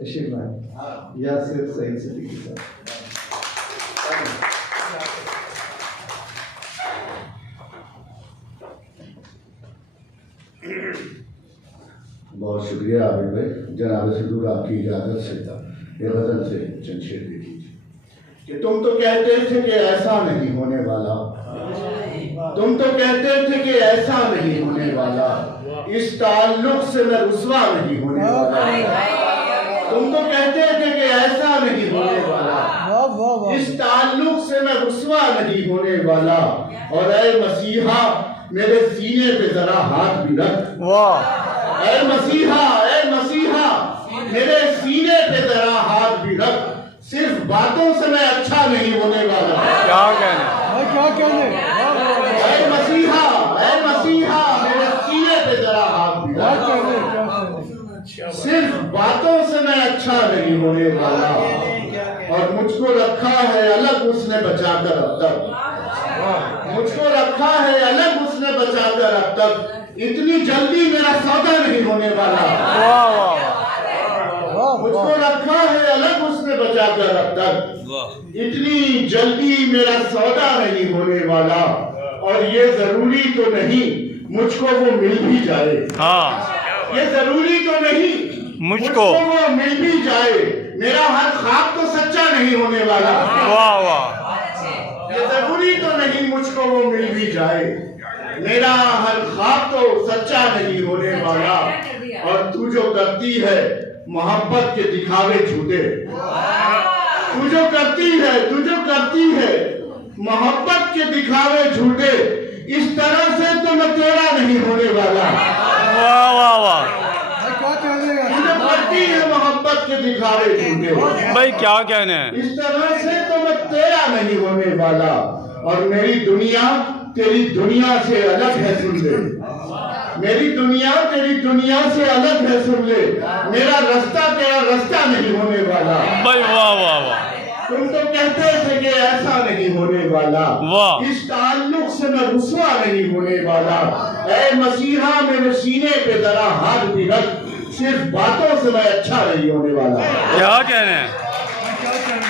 तशरीफ लाएं या सिर्फ सही सिद्दीकी साहब। बहुत शुक्रिया आबिद भाई। जनाब सदूर आपकी इजाज़त से ये गज़ल से चंद शेर दे दीजिए कि तुम तो कहते थे कि ऐसा नहीं होने वाला, तुम तो कहते थे कि ऐसा नहीं होने वाला, इस ताल्लुक से मैं रुसवा नहीं होने वाला। तुम तो कहते थे कि ऐसा नहीं होने वाला, इस ताल्लुक से मैं रुसवा नहीं होने वाला। और ऐ मसीहा मेरे सीने पे जरा हाथ भी रख। ऐ मसीहा मेरे सीने पे जरा हाथ भी रख। सिर्फ बातों से मैं अच्छा नहीं होने वाला। क्या कहने ऐ मसीहा मेरे सीने पे जरा हाथ भी रख। सिर्फ बातों से मैं अच्छा नहीं होने वाला। और मुझको रखा है अलग उसने बचाकर अब तक, मुझको रखा है अलग उसने बचाकर अब तक। इतनी जल्दी मेरा सौदा नहीं होने वाला। मुझको रखा है अलग उसने बचाकर अब तक। इतनी जल्दी मेरा सौदा नहीं होने वाला। और ये जरूरी तो नहीं मुझको वो मिल भी जाए। हाँ, ये जरूरी तो नहीं मुझको वो मिल भी जाए। मेरा हर ख्वाब तो सच्चा नहीं होने वाला। वाह वाह, ये जरूरी तो नहीं मुझको वो मिल भी जाए। मेरा हर ख्वाब तो सच्चा नहीं होने वाला। और तू जो करती है मोहब्बत के दिखावे झूठे, तू जो करती है मोहब्बत के दिखावे झूठे, इस तरह से तो मैं तेरा नहीं होने वाला। वाह वाह वाह तू जो करती है मोहब्बत के दिखावे झूठे, भाई, क्या कहने हैं। इस तरह से तो मैं तेरा नहीं होने वाला। और मेरी दुनिया तेरी दुनिया से अलग है, सुन ले। मेरी दुनिया तेरी दुनिया से अलग है, सुन ले। मेरा रास्ता तेरा रास्ता नहीं होने वाला। भाई वाह वाह वाह, तुम तो कहते थे कि ऐसा नहीं होने वाला। वाह। इस ताल्लुक से मैं रुसवा नहीं होने वाला। ऐ मसीहा मेरे सीने पे जरा हाथ भी रख। सिर्फ बातों से मैं अच्छा नहीं होने वाला। क्या कहने हैं।